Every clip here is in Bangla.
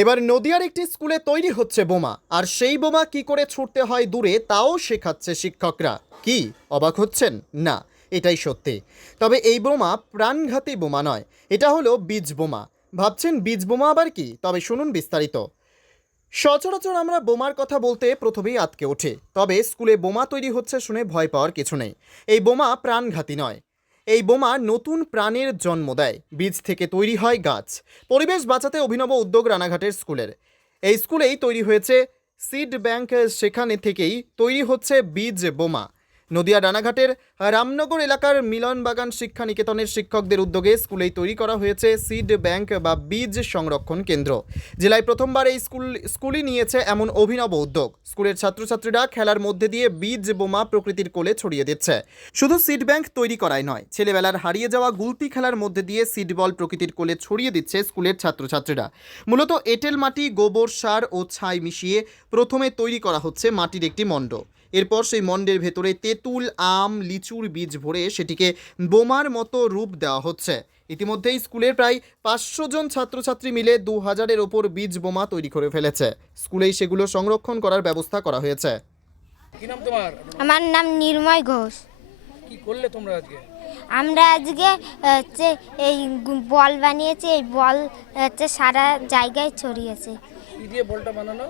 এবার নদিয়ার একটি স্কুলে তৈরি হচ্ছে বোমা, আর সেই বোমা কি করে ছুটতে হয় দূরে তাও শেখাচ্ছে শিক্ষকরা। কি অবাক হচ্ছেন? না, এটাই সত্যি। তবে এই বোমা প্রাণঘাতী বোমা নয়, এটা হলো বীজ বোমা। ভাবছেন বীজ বোমা আবার কি? তবে শুনুন বিস্তারিত। সচরাচর আমরা বোমার কথা বলতে প্রথমেই আটকে ওঠে, তবে স্কুলে বোমা তৈরি হচ্ছে শুনে ভয় পাওয়ার কিছু নেই। এই বোমা প্রাণঘাতী নয়, এই বোমা নতুন প্রাণের জন্ম দেয়। বীজ থেকে তৈরি হয় গাছ। পরিবেশ বাঁচাতে অভিনব উদ্যোগ রানাঘাটের স্কুলের। এই স্কুলেই তৈরি হয়েছে সিড ব্যাংক, সেখানে থেকেই তৈরি হচ্ছে বীজ বোমা। নদিয়া রানাঘাটের রামনগর এলাকার মিলনবাগান শিক্ষা নিকেতনের শিক্ষকদের উদ্যোগে স্কুলেই তৈরি করা হয়েছে সিড ব্যাংক বা বীজ সংরক্ষণ কেন্দ্র। জেলায় প্রথমবার এই স্কুলই নিয়েছে এমন অভিনব উদ্যোগ। স্কুলের ছাত্রছাত্রীরা খেলার মধ্যে দিয়ে বীজ বোমা প্রকৃতির কোলে ছড়িয়ে দিচ্ছে। শুধু সিড ব্যাংক তৈরি করাই নয়, ছেলেবেলার হারিয়ে যাওয়া গুলতি খেলার মধ্যে দিয়ে সিড বল প্রকৃতির কোলে ছড়িয়ে দিচ্ছে স্কুলের ছাত্রছাত্রীরা। মূলত এঁটেল মাটি, গোবর সার ও ছাই মিশিয়ে প্রথমে তৈরি করা হচ্ছে মাটির একটি মণ্ড। এরপর সেই মণ্ডের ভেতরে তেঁতুল, আম, লিচুর বীজ ভরে সেটিকে বোমার মতো রূপ দেওয়া হচ্ছে। ইতিমধ্যেই স্কুলের প্রায় 500 জন ছাত্রছাত্রী মিলে 2000-এর ওপর বীজ বোমা তৈরি করে ফেলেছে। স্কুলেই সেগুলো সংরক্ষণ করার ব্যবস্থা করা হয়েছে। কি নাম তোমার? আমার নাম নির্ময় ঘোষ। কি করলে তোমরা আজকে? আমরা আজকে হচ্ছে এই বল বানিয়েছি। এই বল হচ্ছে সারা জায়গায় ছড়িয়েছে। কি দিয়ে বলটা বানানো?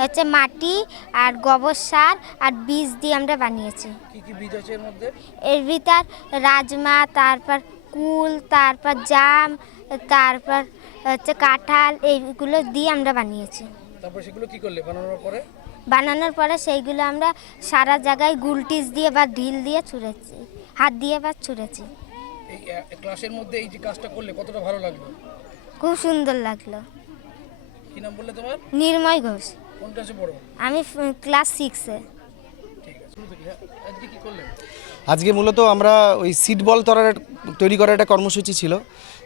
হচ্ছে মাটি আর গোবর সার আর বীজ দিয়ে আমরা বানিয়েছি। কি কি বীজ আছে এর মধ্যে? এর ভিতর রাজমা, তারপর কুল, তারপর জাম, তারপর হচ্ছে কাঁঠাল, এইগুলো দিয়ে আমরা বানিয়েছি। তারপর সেগুলো কি করলে বানানোর পরে সেইগুলো আমরা সারা জায়গায় গুলটিস দিয়ে বা ঢিল দিয়ে ছুঁড়েছি, হাত দিয়ে বা ছুঁড়েছি। এই ক্লাসের মধ্যে এই যে কাজটা করলে কতটা ভালো লাগলো? খুব সুন্দর লাগলো। কি নাম বললে তোমার? নির্ময় ঘোষ। কোন ক্লাসে পড়ো? আমি ক্লাস 6-এ। ঠিক আছে, শুরু থেকে আজকে কি করলেন? আজকে মূলত আমরা ওই সিড বল তৈরি করার একটা কর্মসূচি ছিল।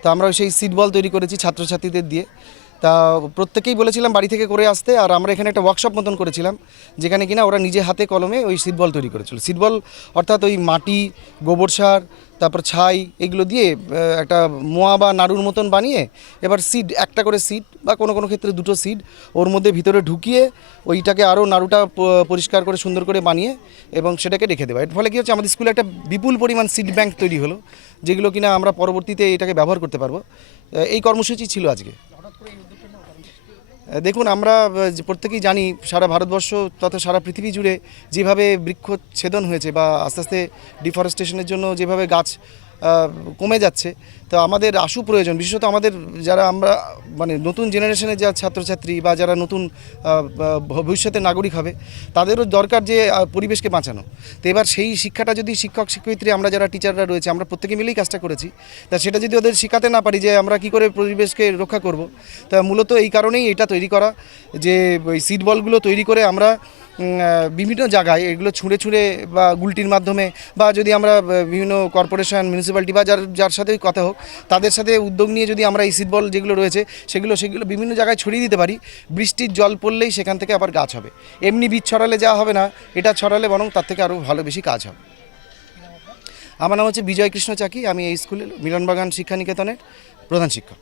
তো আমরা সেই সিড বল তৈরি করেছি ছাত্রছাত্রীদের দিয়ে। তা প্রত্যেকেই বলেছিলাম বাড়ি থেকে করে আসতে, আর আমরা এখানে একটা ওয়ার্কশপ মতন করেছিলাম, যেখানে কিনা ওরা নিজে হাতে কলমে ওই সিড বল তৈরি করেছিল। সিড বল অর্থাৎ ওই মাটি, গোবর সার, তারপর ছাই, এগুলো দিয়ে একটা মোয়া বা নাড়ুর মতন বানিয়ে এবার সিড, একটা করে সিড বা কোনো কোনো ক্ষেত্রে দুটো সিড ওর মধ্যে ভিতরে ঢুকিয়ে ওইটাকে আরও নাড়ুটা পরিষ্কার করে সুন্দর করে বানিয়ে এবং সেটাকে রেখে দেওয়া। এর ফলে কী হচ্ছে, আমাদের স্কুলে একটা বিপুল পরিমাণ সিড ব্যাংক তৈরি হলো, যেগুলো কিনা আমরা পরবর্তীতে এটাকে ব্যবহার করতে পারবো। এই কর্মসূচি ছিল আজকে। দেখুন, আমরা প্রত্যেকেই জানি সারা ভারতবর্ষ তথা সারা পৃথিবী জুড়ে যেভাবে বৃক্ষচ্ছেদন হয়েছে বা আস্তে আস্তে ডিফরেস্টেশনের জন্য যেভাবে গাছ কমে যাচ্ছে, তো আমাদের আশু প্রয়োজন, বিশেষত আমাদের যারা আমরা মানে নতুন জেনারেশনের যা ছাত্রছাত্রী বা যারা নতুন ভবিষ্যতের নাগরিক হবে, তাদেরও দরকার যে পরিবেশকে বাঁচানো। তো এবার সেই শিক্ষাটা যদি শিক্ষক শিক্ষয়িত্রী, আমরা যারা টিচাররা রয়েছে, আমরা প্রত্যেকে মিলেই কাজটা করেছি, তা সেটা যদি ওদের শেখাতে না পারি যে আমরা কী করে পরিবেশকে রক্ষা করব, তা মূলত এই কারণেই এটা তৈরি করা, যে ওই সিড বলগুলো তৈরি করে আমরা বিভিন্ন জায়গায় এগুলো ছুঁড়ে ছুঁড়ে বা গুলটির মাধ্যমে, বা যদি আমরা বিভিন্ন কর্পোরেশন, মিউনিসিপ্যালিটি বা যার সাথেই কথা হোক, তাদের সাথে উদ্যোগ নিয়ে যদি আমরা এই সিড বল যেগুলো রয়েছে সেগুলো বিভিন্ন জায়গায় ছড়িয়ে দিতে পারি, বৃষ্টির জল পড়লেই সেখান থেকে আবার গাছ হবে। এমনি বীজ ছড়ালে যা হবে না, এটা ছড়ালে বরং তার থেকে আরও ভালো বেশি কাজ হবে। আমার নাম হচ্ছে বিজয় কৃষ্ণ চাকি। আমি এই স্কুলের মিলনবাগান শিক্ষা নিকেতনের প্রধান শিক্ষক।